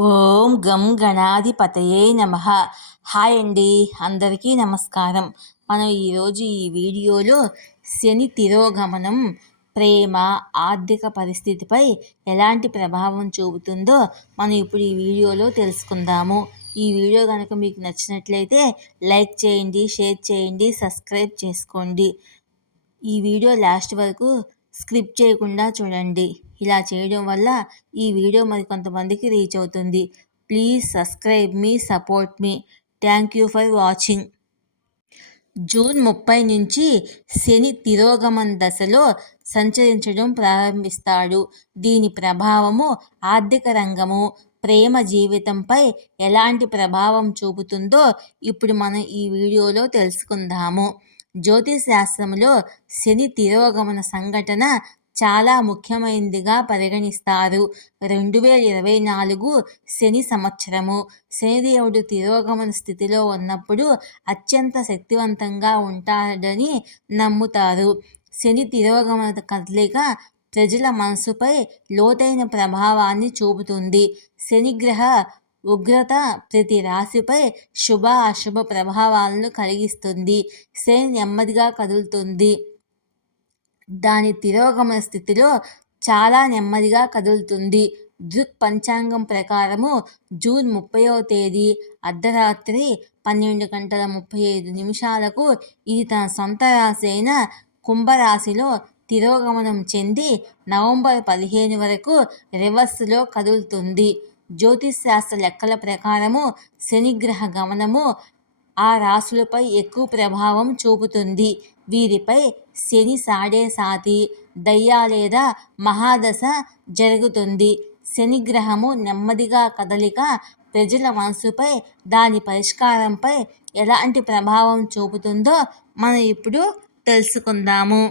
ఓం గం గణాధిపతయే నమ. హాయ్ అండి అందరికీ నమస్కారం. మనం ఈరోజు ఈ వీడియోలో శని తిరోగమనం ప్రేమ ఆర్థిక పరిస్థితిపై ఎలాంటి ప్రభావం చూపుతుందో మనం ఇప్పుడు ఈ వీడియోలో తెలుసుకుందాము. ఈ వీడియో కనుక మీకు నచ్చినట్లయితే లైక్ చేయండి షేర్ చేయండి సబ్స్క్రైబ్ చేసుకోండి. ఈ వీడియో లాస్ట్ వరకు స్క్రిప్ట్ చేయకుండా చూడండి. ఇలా చేయడం వల్ల ఈ వీడియో మరి కొంతమందికి రీచ్ అవుతుంది. ప్లీజ్ సబ్స్క్రైబ్ మీ support me. Thank you for watching. June ముప్పై నుంచి శని తిరోగమన్ దశలో సంచరించడం ప్రారంభిస్తాడు. దీని ప్రభావము ఆర్థిక రంగము ప్రేమ జీవితంపై ఎలాంటి ప్రభావం చూపుతుందో ఇప్పుడు మనం ఈ వీడియోలో తెలుసుకుందాము. జ్యోతిష్ శాస్త్రంలో శని తిరోగమన సంఘటన చాలా ముఖ్యమైనదిగా పరిగణిస్తారు. రెండు వేల ఇరవై నాలుగు శని సంవత్సరము. శనిదేవుడు తిరోగమన స్థితిలో ఉన్నప్పుడు అత్యంత శక్తివంతంగా ఉంటాడని నమ్ముతారు. శని తిరోగమన కదలిక ప్రజల మనసుపై లోతైన ప్రభావాన్ని చూపుతుంది. శనిగ్రహ ఉగ్రత ప్రతి రాశిపై శుభ అశుభ ప్రభావాలను కలిగిస్తుంది. శని నెమ్మదిగా కదులుతుంది. దాని తిరోగమన స్థితిలో చాలా నెమ్మదిగా కదులుతుంది. దృక్ పంచాంగం ప్రకారము జూన్ ముప్పైవ తేదీ అర్ధరాత్రి పన్నెండు గంటల ముప్పై ఐదు నిమిషాలకు ఇది తన సొంత రాశి అయిన కుంభరాశిలో తిరోగమనం చెంది నవంబర్ పదిహేను వరకు రివర్స్లో కదులుతుంది. జ్యోతిష్ శాస్త్ర లెక్కల ప్రకారము శనిగ్రహ గమనము ఆ రాశులపై ఎక్కువ ప్రభావం చూపుతుంది. వీరిపై శని సాడే సాతి దయ్యా లేదా మహాదశ జరుగుతుంది. శనిగ్రహము నెమ్మదిగా కదలిక ప్రజల మనసుపై దాని పరిష్కారంపై ఎలాంటి ప్రభావం చూపుతుందో మనం ఇప్పుడు తెలుసుకుందాము.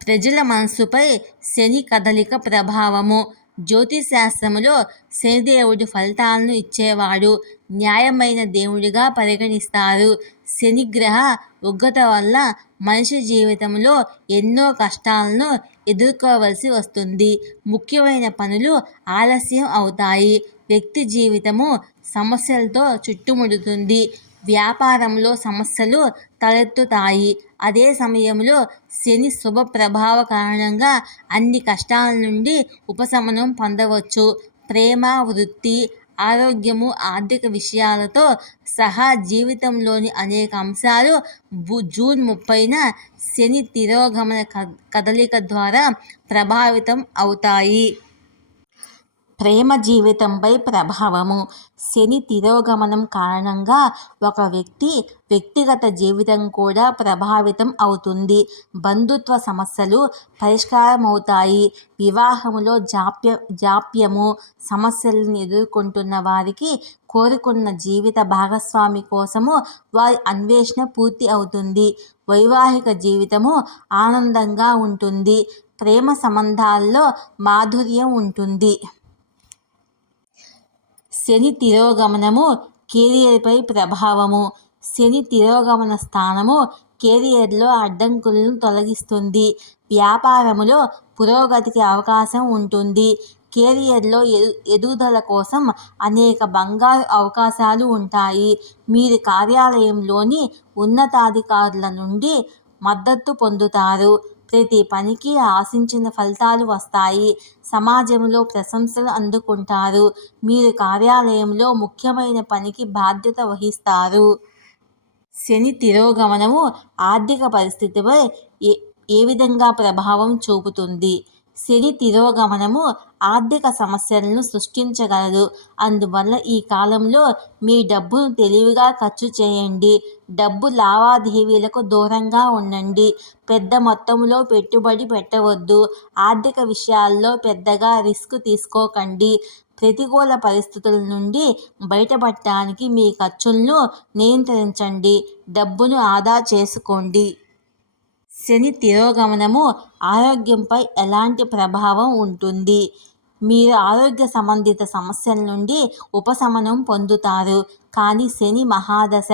ప్రజల మనసుపై శని కదలిక ప్రభావము జ్యోతిశాస్త్రములో శనిదేవుడు ఫలితాలను ఇచ్చేవాడు న్యాయమైన దేవుడిగా పరిగణిస్తారు. శనిగ్రహ ఉగ్రత వల్ల మనిషి జీవితంలో ఎన్నో కష్టాలను ఎదుర్కోవలసి వస్తుంది. ముఖ్యమైన పనులు ఆలస్యం అవుతాయి. వ్యక్తి జీవితము సమస్యలతో చుట్టుముడుతుంది. వ్యాపారంలో సమస్యలు తలెత్తుతాయి. అదే సమయంలో శని శుభ ప్రభావ కారణంగా అన్ని కష్టాల నుండి ఉపశమనం పొందవచ్చు. ప్రేమ వృత్తి ఆరోగ్యము ఆర్థిక విషయాలతో సహా జీవితంలోని అనేక అంశాలు జూన్ ముప్పైన శని తిరోగమన కదలిక ద్వారా ప్రభావితం అవుతాయి. ప్రేమ జీవితంపై ప్రభావము. శని తిరోగమనం కారణంగా ఒక వ్యక్తి వ్యక్తిగత జీవితం కూడా ప్రభావితం అవుతుంది. బంధుత్వ సమస్యలు పరిష్కారమవుతాయి. వివాహములో జాప్య జాప్యము సమస్యలను ఎదుర్కొంటున్న వారికి కోరుకున్న జీవిత భాగస్వామి కోసము వారి అన్వేషణ పూర్తి అవుతుంది. వైవాహిక జీవితము ఆనందంగా ఉంటుంది. ప్రేమ సంబంధాల్లో మాధుర్యం ఉంటుంది. శని తిరోగమనము కెరియర్పై ప్రభావము. శని తిరోగమన స్థానము కెరియర్లో అడ్డంకులను తొలగిస్తుంది. వ్యాపారములో పురోగతికి అవకాశం ఉంటుంది. కెరియర్లో ఎదు ఎదుగుదల కోసం అనేక బంగారు అవకాశాలు ఉంటాయి. మీరు కార్యాలయంలోని ఉన్నతాధికారుల నుండి మద్దతు పొందుతారు. ప్రతి పనికి ఆశించిన ఫలితాలు వస్తాయి. సమాజంలో ప్రశంసలు అందుకుంటారు. మీరు కార్యాలయంలో ముఖ్యమైన పనికి బాధ్యత వహిస్తారు. శని తిరోగమనము ఆర్థిక పరిస్థితిపై ఏ ఏ విధంగా ప్రభావం చూపుతుంది? శని తిరోగమనము ఆర్థిక సమస్యలను సృష్టించగలదు. అందువల్ల ఈ కాలంలో మీ డబ్బును తెలివిగా ఖర్చు చేయండి. డబ్బు లావాదేవీలకు దూరంగా ఉండండి. పెద్ద మొత్తంలో పెట్టుబడి పెట్టవద్దు. ఆర్థిక విషయాల్లో పెద్దగా రిస్క్ తీసుకోకండి. ప్రతికూల పరిస్థితుల నుండి బయటపడటానికి మీ ఖర్చులను నియంత్రించండి. డబ్బును ఆదా చేసుకోండి. శని తిరోగమనము ఆరోగ్యంపై ఎలాంటి ప్రభావం ఉంటుంది? మీరు ఆరోగ్య సంబంధిత సమస్యల నుండి ఉపశమనం పొందుతారు. కానీ శని మహాదశ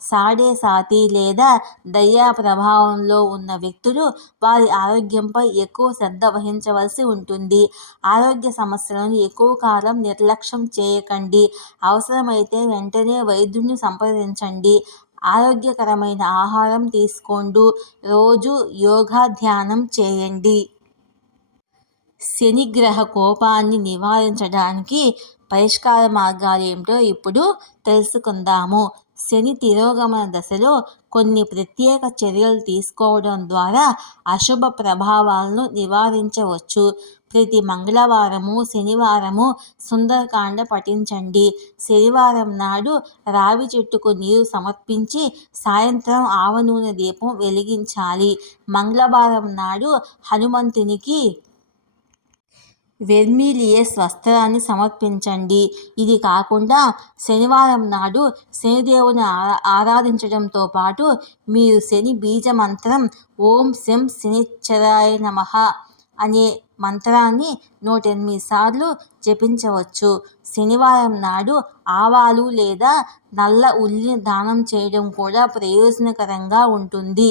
సాడే సాతి లేదా దయ్యా ప్రభావంలో ఉన్న వ్యక్తులు వారి ఆరోగ్యంపై ఎక్కువ శ్రద్ధ వహించవలసి ఉంటుంది. ఆరోగ్య సమస్యలను ఎక్కువ కాలం నిర్లక్ష్యం చేయకండి. అవసరమైతే వెంటనే వైద్యుని సంప్రదించండి. ఆరోగ్యకరమైన ఆహారం తీసుకోండు. రోజు యోగా ధ్యానం చేయండి. శనిగ్రహ కోపాన్ని నివారించడానికి పరిష్కార మార్గాలు ఏమిటో ఇప్పుడు తెలుసుకుందాము. శని తిరోగమన దశలో కొన్ని ప్రత్యేక చర్యలు తీసుకోవడం ద్వారా అశుభ ప్రభావాలను నివారించవచ్చు. ప్రతి మంగళవారము శనివారము సుందరకాండ పఠించండి. శనివారం నాడు రావి చెట్టుకు నీరు సమర్పించి సాయంత్రం ఆవ నూనె దీపం వెలిగించాలి. మంగళవారం నాడు హనుమంతునికి వెర్మీలియస్ వస్త్రాన్ని సమర్పించండి? ఇది కాకుండా శనివారం నాడు శనిదేవుని ఆరా ఆరాధించడంతో పాటు మీరు శని బీజ మంత్రం ఓం శం శనిచ్చరాయ నమ అనే మంత్రాన్ని నూట ఎనిమిది సార్లు జపించవచ్చు. శనివారం నాడు ఆవాలు లేదా నల్ల ఉల్లిని దానం చేయడం కూడా ప్రయోజనకరంగా ఉంటుంది.